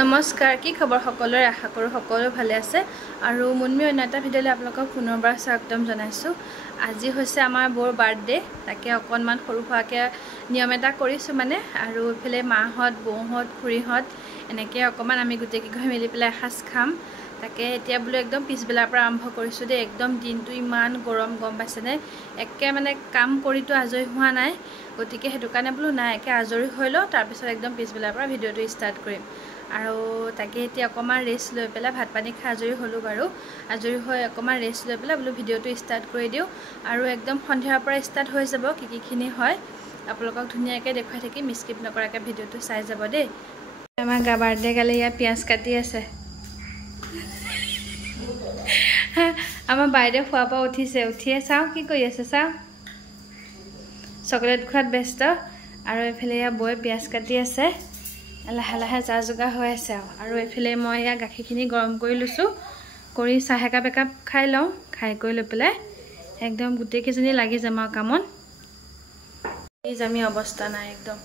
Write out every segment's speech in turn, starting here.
নমস্কাৰ কি খবৰ সকলোৰে আশা কৰো সকলো ভালে আছে আৰু মুনমি অন্য এটা ভিডিঅ'লৈ আপোনালোকক পুনৰবাৰ স্বাগতম জনাইছো আজি হৈছে আমাৰ বৰ বাৰ্থডে তাকে অকনমান সৰু হোৱাকে নিয়ম এটা কৰিছো মানে আৰু ইফালে মাহত বৌহত খুৰীহত এনেকে অকমান আমি গুটে কি ঘৰ মিলি পেলাই এসাজ খাম তাকে এতিয়া বুলো একদম পিছবেলাৰ পৰা আৰম্ভ কৰিছো দে একদম দিনটো ইমান গৰম গম পাইছেনে একে মানে কাম কৰিটো আজৰি হোৱা নাই গতিকে হেতু কাৰণে বুলো নাই একে আজৰি হৈলো তাৰ পিছত একদম পিছবেলাৰ পৰা ভিডিঅ'টো ষ্টাৰ্ট কৰিম আৰু তাকে এতিয়া অকমান ৰেষ্ট লৈ পেলাই ভাত পানী খাই আজৰি হলো বাৰু আজৰি হৈ অকমান ৰেষ্ট লৈ পেলাই বুলো ভিডিঅ'টো ষ্টাৰ্ট কৰি দিও আৰু একদম সন্ধিয়াৰ পৰা ষ্টাৰ্ট হৈ যাব কিখিনি হয় আপোনালোকক ধুনিয়াকৈ দেখুৱাই থাকি মিস্কিপ নকৰাকে ভিডিঅ'টো চাই যাব দেই আমাৰ গা বাৰ্থডে গালে ইয়া পিয়াজ কাটি আছে আমাৰ বাইদেউ খোৱা পৰা উঠিয়ে চাও কি কৰি আছে চাও চকলেট খোৱাত ব্যস্ত আৰু এফালে ইয়া বৈ পিয়াজ কাটি আছে লাহে লাহে যা যোগাৰ হৈ আছে আৰু এফালে মই ইয়া গাখীৰখিনি গৰম কৰি লৈছো কৰি চাহ একাপ খাই লওঁ খাই কৰি লৈ পেলাই একদম গুটেই কেজনী লাগি যাম আৰু কামত এই জামি অৱস্থা নাই একদম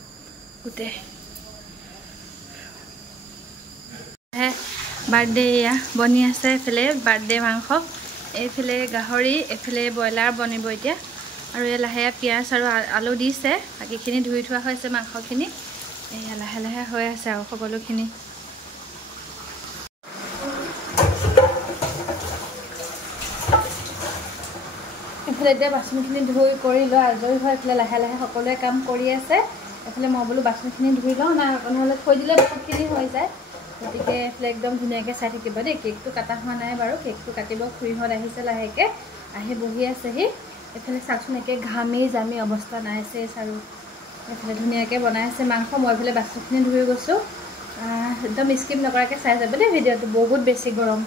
গুটেই হে বাৰ্থডে ইয়া বনি আছে এফালে বাৰ্থডে মাংস এইফালে গাহৰি এফালে ব্ৰইলাৰ বনিব এতিয়া আৰু এই লাহে পিয়াজ আৰু আলু দিছে বাকীখিনি ধুই থোৱা হৈছে মাংসখিনি এই লাহে লাহে হৈ আছে আৰু সকলোখিনি এফালে এতিয়া বাচনখিনি ধুই কৰি লৈ আজৰি হৈ এফালে লাহে লাহে সকলোৱে কাম কৰি আছে এফালে মই বোলো বাচনখিনি ধুই লওঁ না নহ'লে থৈ দিলে বহুতখিনি হৈ যায় গতিকে এফালে একদম ধুনীয়াকৈ চাই থাকিব দেই কেকটো কাটা হোৱা নাই বাৰু কেকটো কাটিব খুৰীহঁত আহিছে লাহেকৈ আহি বহি আছেহি এফালে চাওকচোন একে ঘামি জামি অৱস্থা নাই চেচ আৰু এফালে ধুনীয়াকৈ বনাই আছে মাংস মই এফালে বাচনখিনি ধুই গৈছোঁ একদম স্কিপ নকৰাকৈ চাই যাব দেই ভিডিঅ'টো বহুত বেছি গৰম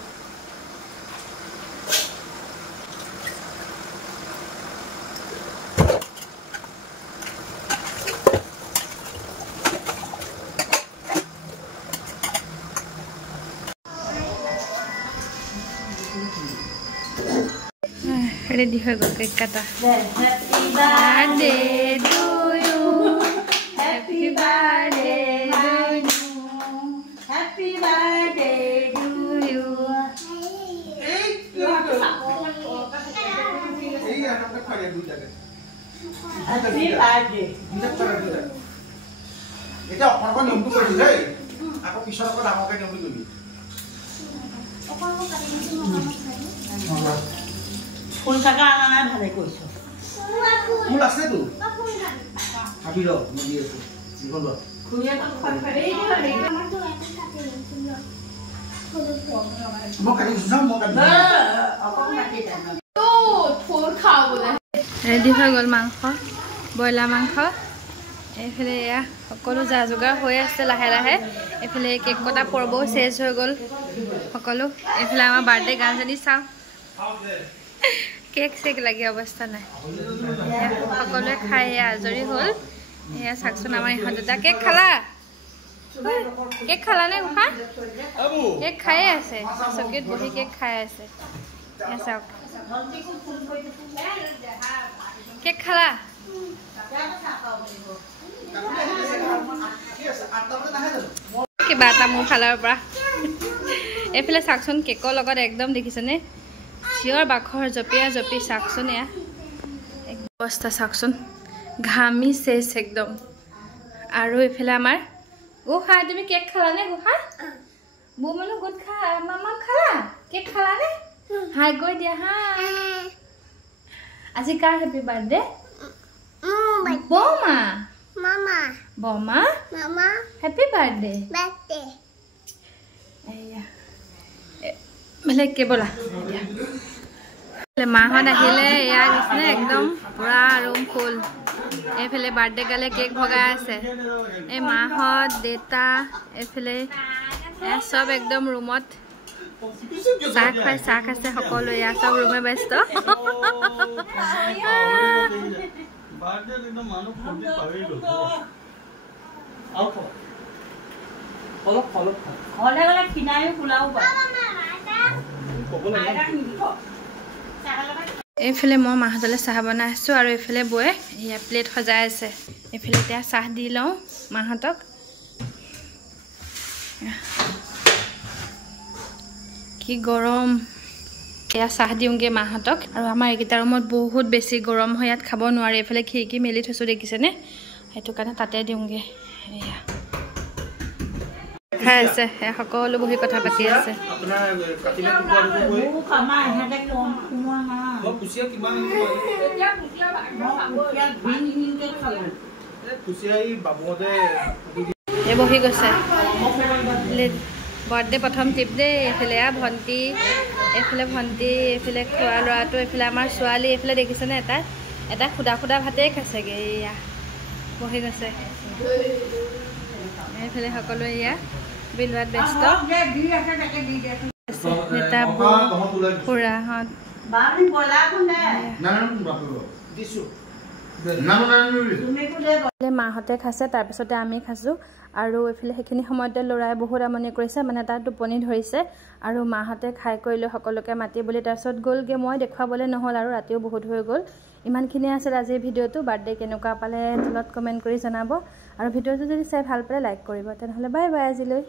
ready ho go cake kata happy birthday to you happy birthday to you happy birthday to you happy birthday এটা অকন নিয়মটো কৰি দেই আকৌ পিছৰ আকৌ ডাঙৰকৈ নিয়মটো কৰিবি অকন কাটি ফুল থাকা আনা নাই ভালে কৈছো ফুল আছে তো ভাবি ৰ মই দি আছো জীবন ৰ খুইয়া তো খৰখৰে এই আমাৰ তো এটা কাটে মই কাটি যাম মই কাটি অকন কাটি যাম তো ফুল খাও বলে ৰেডি হৈ গল মাংস ব্ৰইলাৰ মাংস এফালে ইয়া সকলো যা যোগাৰ হৈ আছে লাহে লাহে এফালে কেক কটা পৰ্বও শেষ হৈ গল সকলো এফালে আমাৰ বাৰ্থডে গানজনী চাও কেক চেক লাগি অৱস্থা নাই সকলোৱে খাই আজৰি হ'ল এয়া চাকচোন আমাৰ ইহঁত দুটা কেক খালা নে গোপা কেক খাই আছে চকীত বহি কেক খাই আছে এয়া চাওক কেক খালা কিবা এটা মোৰ ফালৰ পৰা এইফালে চাকচোন কেকৰ লগত একদম দেখিছেনে চিঞৰ বাখৰ জপিয়া জপি চাকচোন এয়া অৱস্থা চাকচোন ঘামি চেচ একদম আৰু এইফালে আমাৰ গোহা তুমি কেক খালা নে গোহা বৌ মানুহ গোট খা মামা খালা কেক খালা নে হাই গৈ দিয়া হা আজি কাৰ হেপী বাৰ্থডে বৌমা মামা বৌমা মামা হেপী বাৰ্থডে এয়া মানে কে বলা মাহত আহিলে এয়া নিচিনা একদম পুৰা ৰুম ফুল এইফালে বাৰ্থডে গালে কেক ভগাই আছে এই মাহত দেতা এইফালে চব একদম ৰুমত চাহ খাই চাহ খাইছে সকলো এয়া চব ৰুমে ব্যস্ত এইফালে মই মাহতলে চাহ বনাই আছো আৰু এইফালে বয়ে ইয়া প্লেট সজাই আছে এইফালে এতিয়া চাহ দি লওঁ মাহতক কি গৰম এয়া চাহ দিওঁগে মাহঁতক আৰু আমাৰ এইকেইটা ৰুমত বহুত বেছি গৰম হয় ইয়াত খাব নোৱাৰে এইফালে খিৰিকী মেলি থৈছোঁ দেখিছেনে সেইটো কাৰণে তাতে দিওঁগে এয়া খাই আছে সকলো বহি কথা পাতি আছে বহি গৈছে বাৰ্থডে প্ৰথম টিপ দেই এইফালে ভণ্টি এইফালে ভণ্টি এইফালে খোৱা ল'ৰাটো এইফালে আমাৰ ছোৱালী এইফালে দেখিছেনে এটা খুদা খুদা ভাতেই খাইছেগৈ এয়া বহি গৈছে এইফালে সকলোৱে এয়া বিলোৱাত ব্যস্ত খুৰাহঁত মাহঁতে খাইছে তাৰপিছতে আমি খাইছোঁ আৰু এইফালে সেইখিনি সময়তে ল'ৰাই বহুত আমনি কৰিছে মানে তাৰ টোপনি ধৰিছে আৰু মাহঁতে খাই কৰিলে সকলোকে মাতি বুলি তাৰপিছত গ'লগৈ মই দেখুৱাবলৈ নহ'ল আৰু ৰাতিও বহুত হৈ গ'ল ইমানখিনি আছিল আজিৰ ভিডিঅ'টো বাৰ্থডে কেনেকুৱা পালে তলত কমেণ্ট কৰি জনাব আৰু ভিডিঅ'টো যদি চাই ভাল পালে লাইক কৰিব তেনেহ'লে বাই বাই আজিলৈ